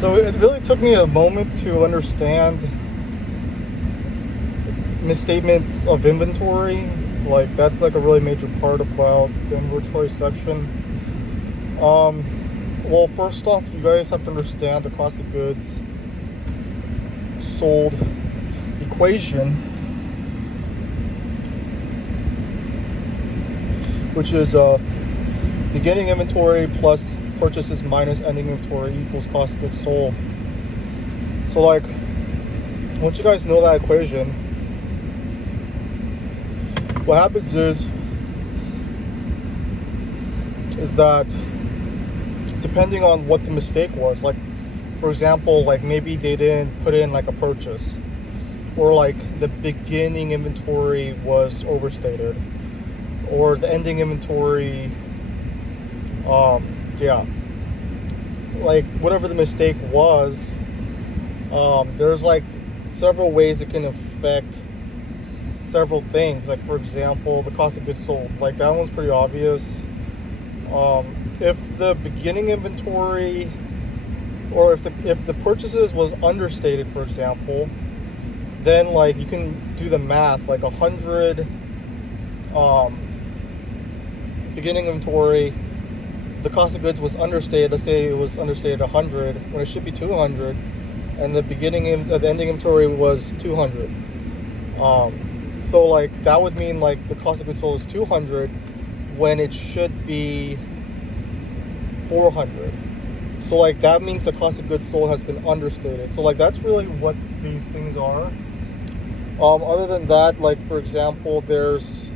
So it really took me a moment to understand misstatements of inventory. Like that's like a really major part about the inventory section. Well, first off, you guys have to understand the cost of goods sold equation, which is beginning inventory plus purchases minus ending inventory equals cost of goods sold. So like, once you guys know that equation, what happens is that depending on what the mistake was, like for example, like maybe they didn't put in like a purchase, or like the beginning inventory was overstated, or the ending inventory, like whatever the mistake was, there's like several ways it can affect several things. Like for example, the cost of goods sold, like that one's pretty obvious. If the beginning inventory, or if the purchases was understated, for example, then like you can do the math, like 100 beginning inventory, the cost of goods was understated. Let's say it was understated 100 when it should be 200, and the the ending inventory was 200. So like that would mean like the cost of goods sold is 200 when it should be 400. So like that means the cost of goods sold has been understated. So like that's really what these things are. Other than that, like for example, there's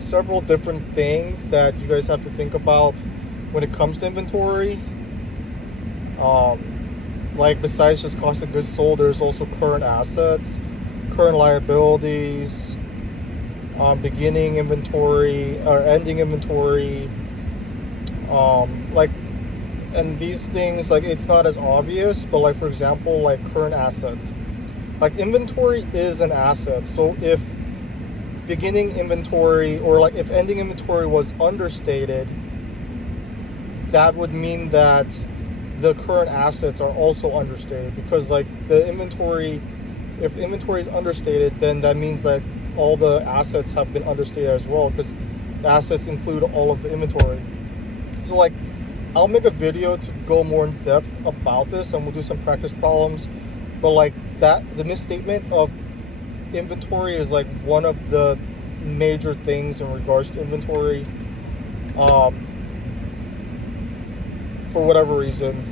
several different things that you guys have to think about when it comes to inventory. Like besides just cost of goods sold, there's also current assets, current liabilities, beginning inventory or ending inventory. Like, and these things, like it's not as obvious, but like for example, like current assets, like inventory is an asset. So if beginning inventory or like if ending inventory was understated, that would mean that the current assets are also understated, because like the inventory, if the inventory is understated, then that means that all the assets have been understated as well, because the assets include all of the inventory. So like I'll make a video to go more in depth about this, and we'll do some practice problems, but like that, the misstatement of inventory is like one of the major things in regards to inventory. For whatever reason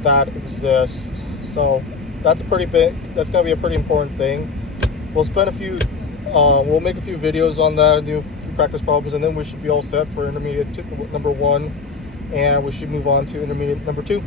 that exists. So that's pretty big. That's going to be a pretty important thing. We'll spend we'll make a few videos on that, do a few practice problems, and then we should be all set for intermediate number 1, and we should move on to intermediate number 2.